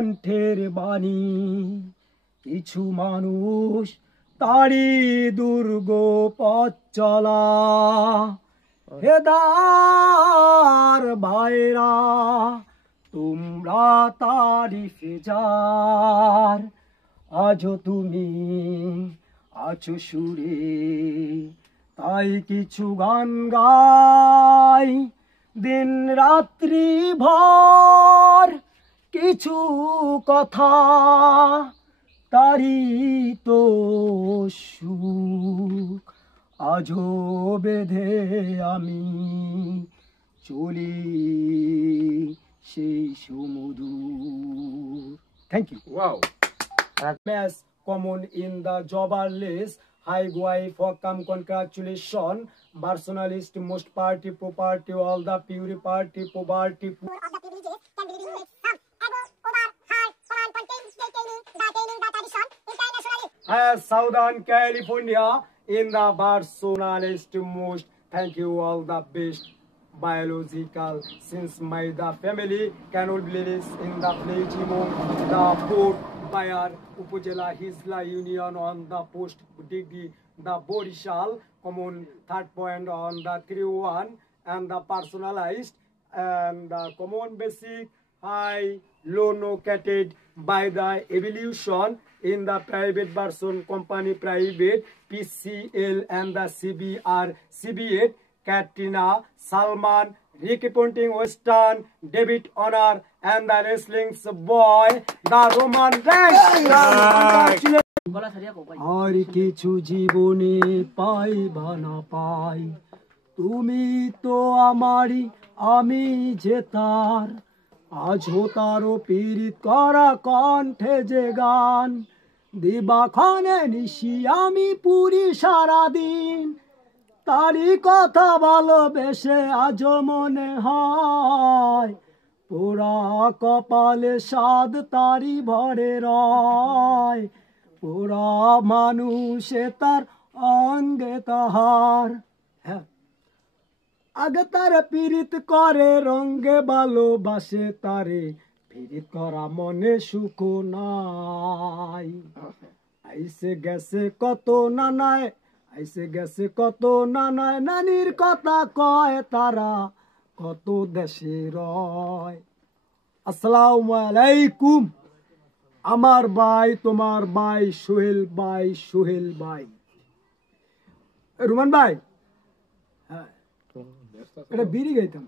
কণ্ঠের বাণী কিছু মানুষ তারি দুর্গ পথ চলা হেদার ভাইরা তোমরা তারিফে যার আজও তুমি আছো সুরে তাই কিছু গান গাই দিন রাত্রি ভর কিছু কথা তারি তো সুখ আজও বেঁধে আমি চলি সেই সমুদূর। Thank you. Wow. Best common in the jobber list. High guy for come congratulations. Personalist most party property all the pure party poverty. As Southern California in the personalist most. Thank you all the best. Biological since my the family cannot believe in the plegimo the port Bayar Upojela Hisla Union on the post degree the Borishal common third point on the 3-1 and the personalized and the common basic high low located by the evolution in the private version company private PCL and the CBR CB8 Katrina, Salman, Ricky Ponting, Western, David Honor, and the wrestling's boy, the Roman Reigns. আর কিছু জীবনে পাই বা না পাই তুমি তো আমারই আমি যে তার আজও তারও পীড়িত করা কণ্ঠে যে গান দিবাক্ষণে নিশি আমি পুরি সারাদিন তারি কথা ভালোবেসে আজ মনে হয় পোড়া কপালে স্বাদ তারি ভরে রয় পোড়া মানুষে তার অঙ্গে তাহার হ্যাঁ আগে তার পীড়িত করে রঙ্গে ভালোবাসে তারে পীড়িত করা মনে সুখ নাই আইসে গেছে কত নানায় আইসে গেছে কত নানায় নানির কথা কয় তারা কত দেশে রয়। আসসালামু আলাইকুম আমার ভাই তোমার ভাই সোহেল ভাই রুমান ভাই হ্যাঁ এটা বিড়ি গাইতাম